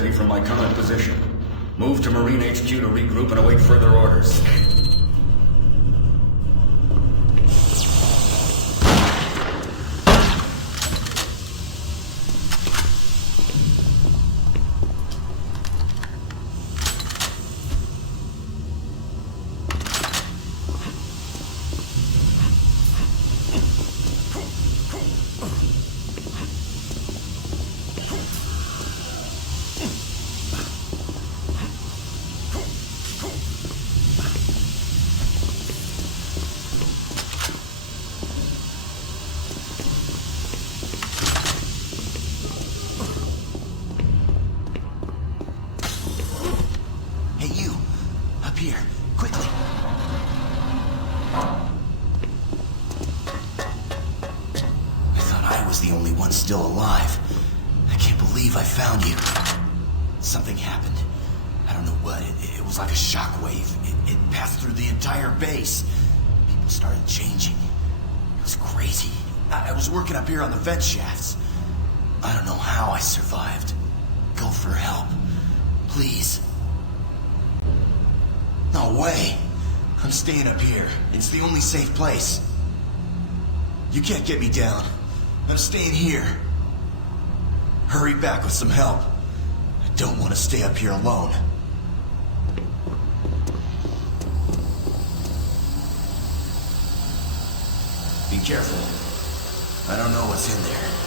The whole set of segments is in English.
City from my current position. Move to Marine HQ to regroup and await further orders. Here, quickly. I thought I was the only one still alive. I can't believe I found you. Something happened. I don't know what. It was like a shockwave. It passed through the entire base. People started changing. It was crazy. I was working up here on the vent shafts. I don't know how I survived. Go for help. Please. No way. I'm staying up here. It's the only safe place. You can't get me down. I'm staying here. Hurry back with some help. I don't want to stay up here alone. Be careful. I don't know what's in there.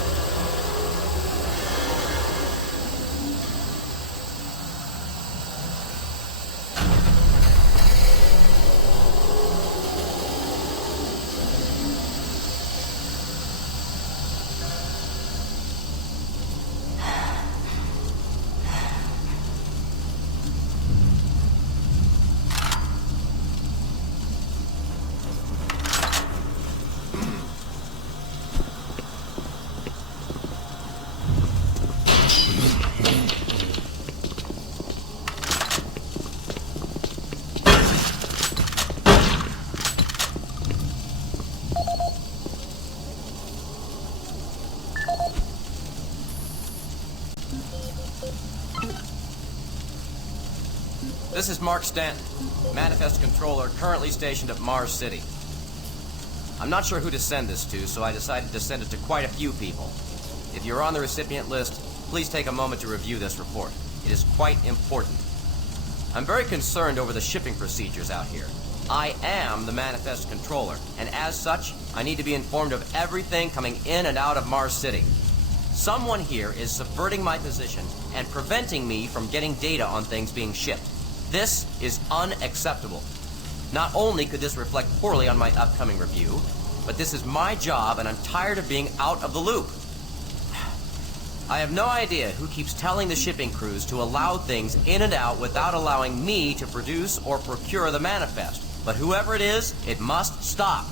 This is Mark Stanton, Manifest Controller, currently stationed at Mars City. I'm not sure who to send this to, so I decided to send it to quite a few people. If you're on the recipient list, please take a moment to review this report. It is quite important. I'm very concerned over the shipping procedures out here. I am the Manifest Controller, and as such, I need to be informed of everything coming in and out of Mars City. Someone here is subverting my position and preventing me from getting data on things being shipped. This is unacceptable. Not only could this reflect poorly on my upcoming review, but this is my job and I'm tired of being out of the loop. I have no idea who keeps telling the shipping crews to allow things in and out without allowing me to produce or procure the manifest, but whoever it is, it must stop.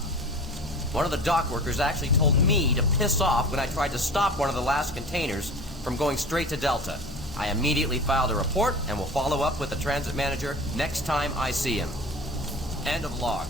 One of the dock workers actually told me to piss off when I tried to stop one of the last containers from going straight to Delta. I immediately filed a report and will follow up with the transit manager next time I see him. End of log.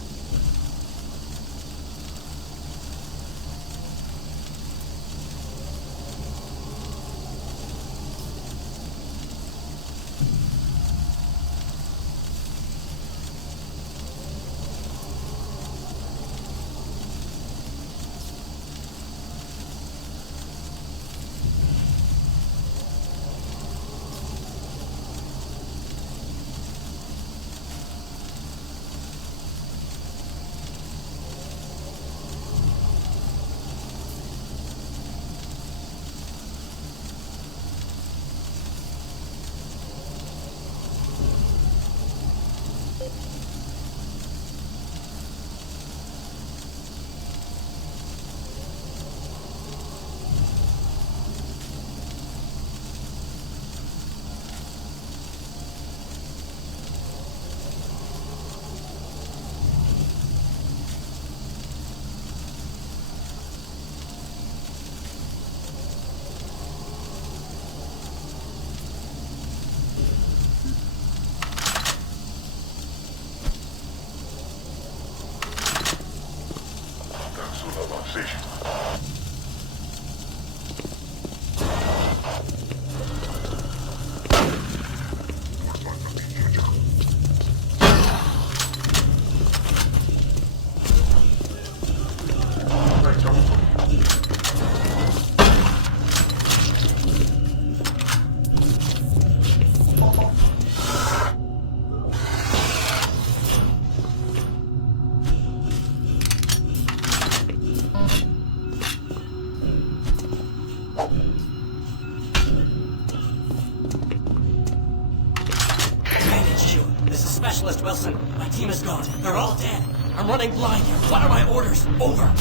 My team is gone. They're all dead. I'm running blind here. What are my orders? Over.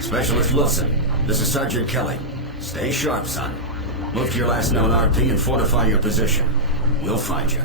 Specialist Wilson, this is Sergeant Kelly. Stay sharp, son. Move to your last known RP and fortify your position. We'll find you.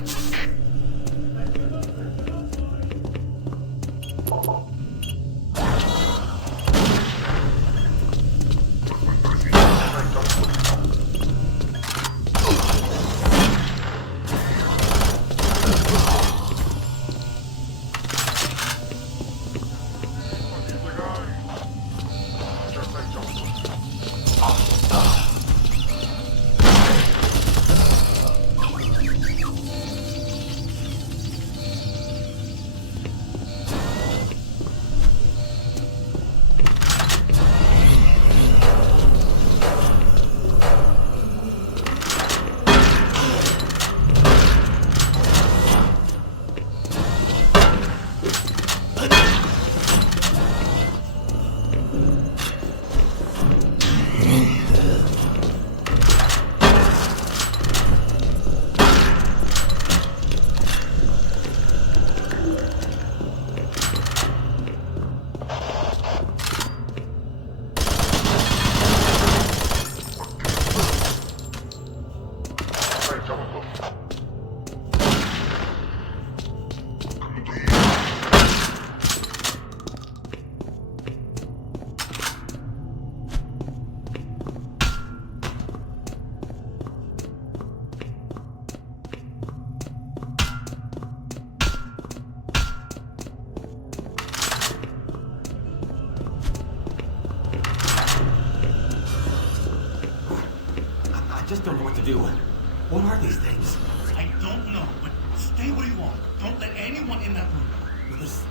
I just don't know what to do. What are these things? I don't know, but stay where you are. Don't let anyone in that room. This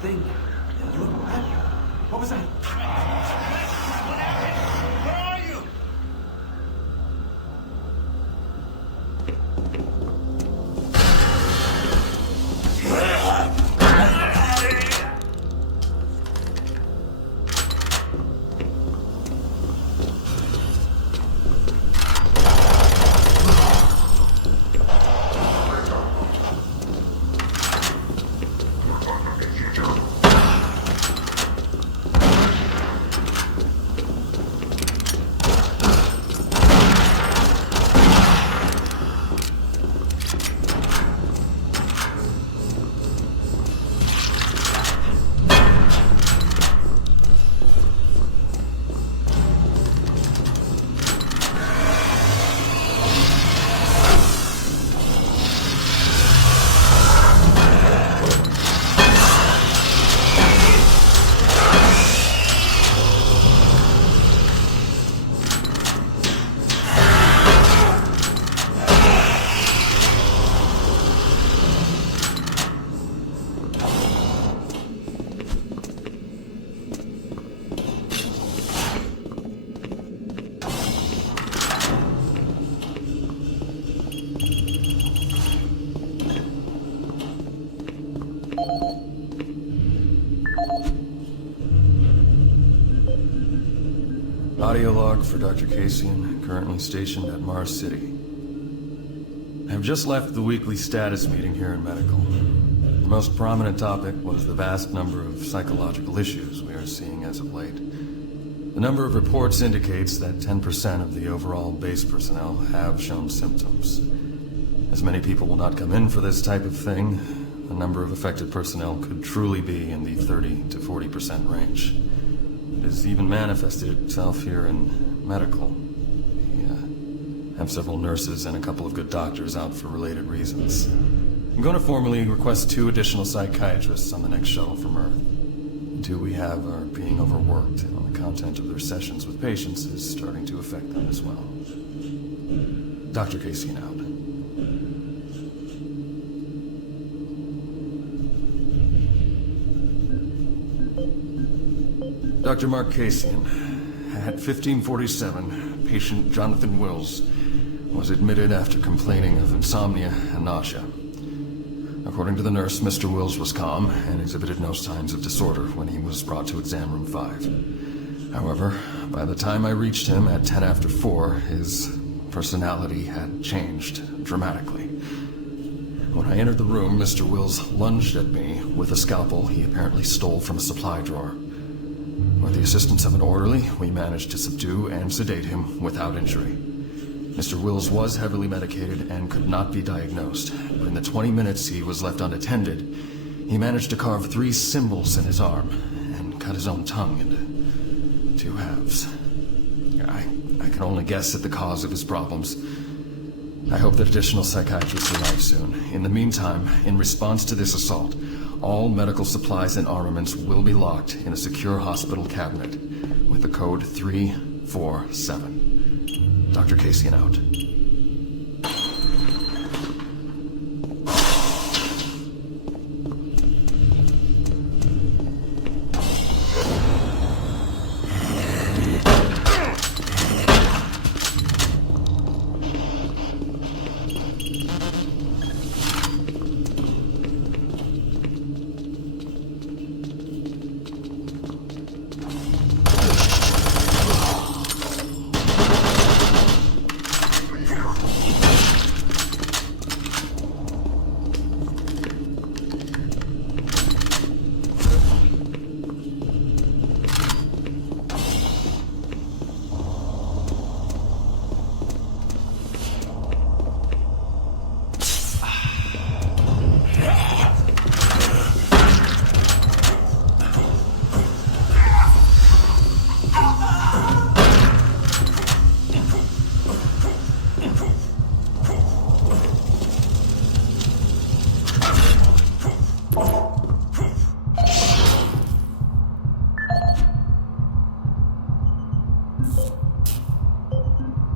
thing. What was that? What happened? Where are you? Audio log for Dr. Kasian, currently stationed at Mars City. I have just left the weekly status meeting here in Medical. The most prominent topic was the vast number of psychological issues we are seeing as of late. The number of reports indicates that 10% of the overall base personnel have shown symptoms. As many people will not come in for this type of thing, the number of affected personnel could truly be in the 30 to 40% range. It has even manifested itself here in Medical. We have several nurses and a couple of good doctors out for related reasons. I'm going to formally request 2 additional psychiatrists on the next shuttle from Earth. The 2 we have are being overworked, and the content of their sessions with patients is starting to affect them as well. Dr. Kasian out. Dr. Mark Kasian, at 1547, patient Jonathan Wills was admitted after complaining of insomnia and nausea. According to the nurse, Mr. Wills was calm and exhibited no signs of disorder when he was brought to exam room 5. However, by the time I reached him at 10 after 4, his personality had changed dramatically. When I entered the room, Mr. Wills lunged at me with a scalpel he apparently stole from a supply drawer. With the assistance of an orderly, we managed to subdue and sedate him without injury. Mr. Wills was heavily medicated and could not be diagnosed, but in the 20 minutes he was left unattended, he managed to carve 3 symbols in his arm and cut his own tongue into 2 halves. I can only guess at the cause of his problems. I hope that additional psychiatrists arrive soon. In the meantime, in response to this assault, all medical supplies and armaments will be locked in a secure hospital cabinet with the code 347. Dr. Kasian out.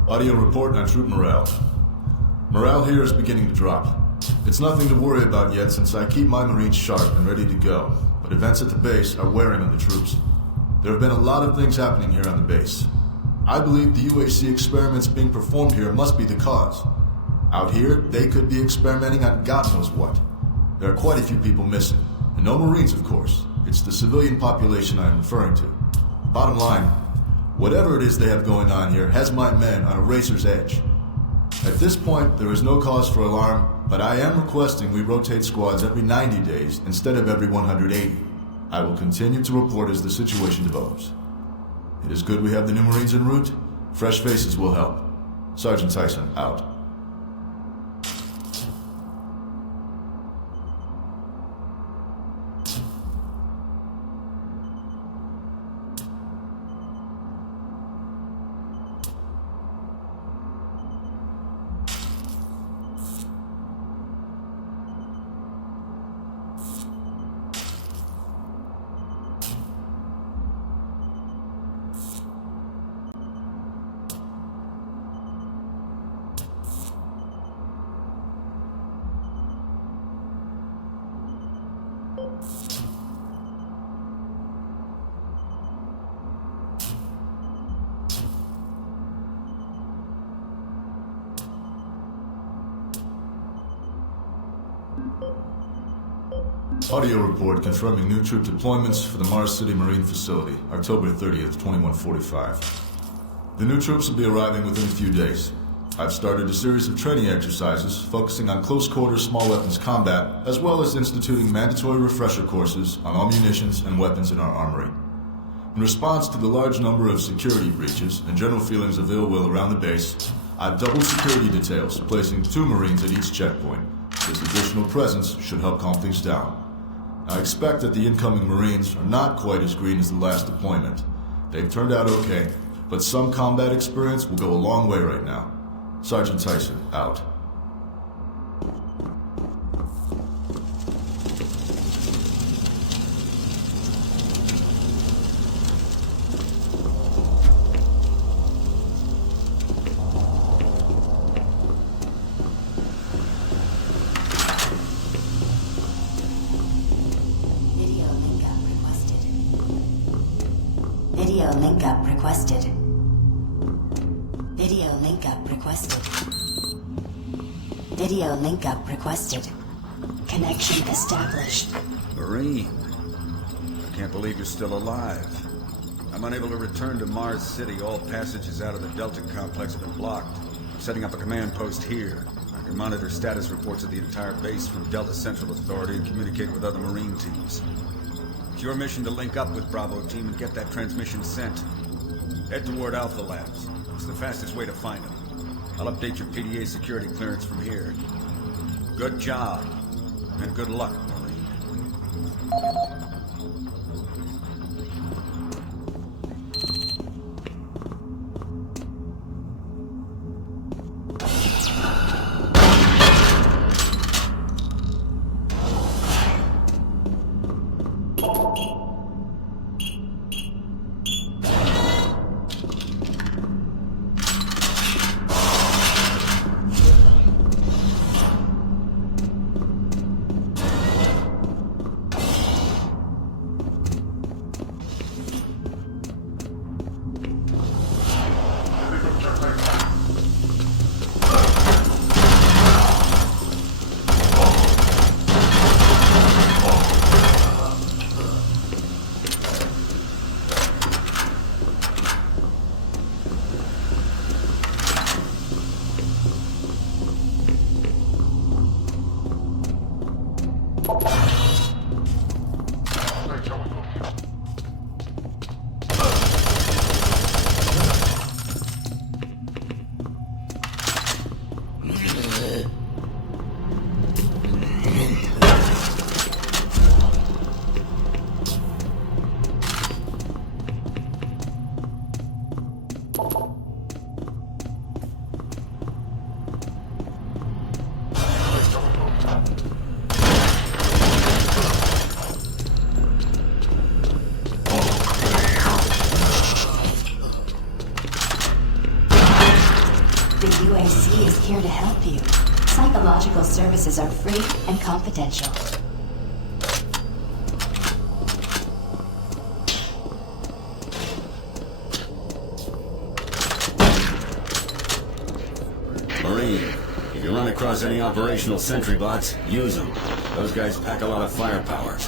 Audio report on troop morale. Morale here is beginning to drop. It's nothing to worry about yet since I keep my Marines sharp and ready to go, but events at the base are wearing on the troops. There have been a lot of things happening here on the base. I believe the UAC experiments being performed here must be the cause. Out here, they could be experimenting on God knows what. There are quite a few people missing, and no Marines, of course. It's the civilian population I am referring to. Bottom line, whatever it is they have going on here has my men on a razor's edge. At this point, there is no cause for alarm, but I am requesting we rotate squads every 90 days instead of every 180. I will continue to report as the situation develops. It is good we have the new Marines en route. Fresh faces will help. Sergeant Tyson, out. Audio report confirming new troop deployments for the Mars City Marine Facility, October 30th, 2145. The new troops will be arriving within a few days. I've started a series of training exercises focusing on close-quarter small weapons combat, as well as instituting mandatory refresher courses on all munitions and weapons in our armory. In response to the large number of security breaches and general feelings of ill will around the base, I've doubled security details, placing 2 Marines at each checkpoint. This additional presence should help calm things down. I expect that the incoming Marines are not quite as green as the last deployment. They've turned out okay, but some combat experience will go a long way right now. Sergeant Tyson, out. Video link up requested. Video link up requested. Video link up requested. Connection established. Marine, I can't believe you're still alive. I'm unable to return to Mars City. All passages out of the Delta complex have been blocked. I'm setting up a command post here. I can can monitor status reports of the entire base from Delta Central Authority and communicate with other Marine teams. It's your mission to link up with Bravo Team and get that transmission sent. Head toward Alpha Labs. It's the fastest way to find them. I'll update your PDA security clearance from here. Good job, and good luck, Marine. The UAC is here to help you. Psychological services are free and confidential. Marine, if you run across any operational sentry bots, use them. Those guys pack a lot of firepower.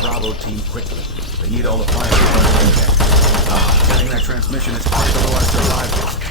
Bravo team quickly. They need all the firepower they can get. Getting that transmission is critical to our survival.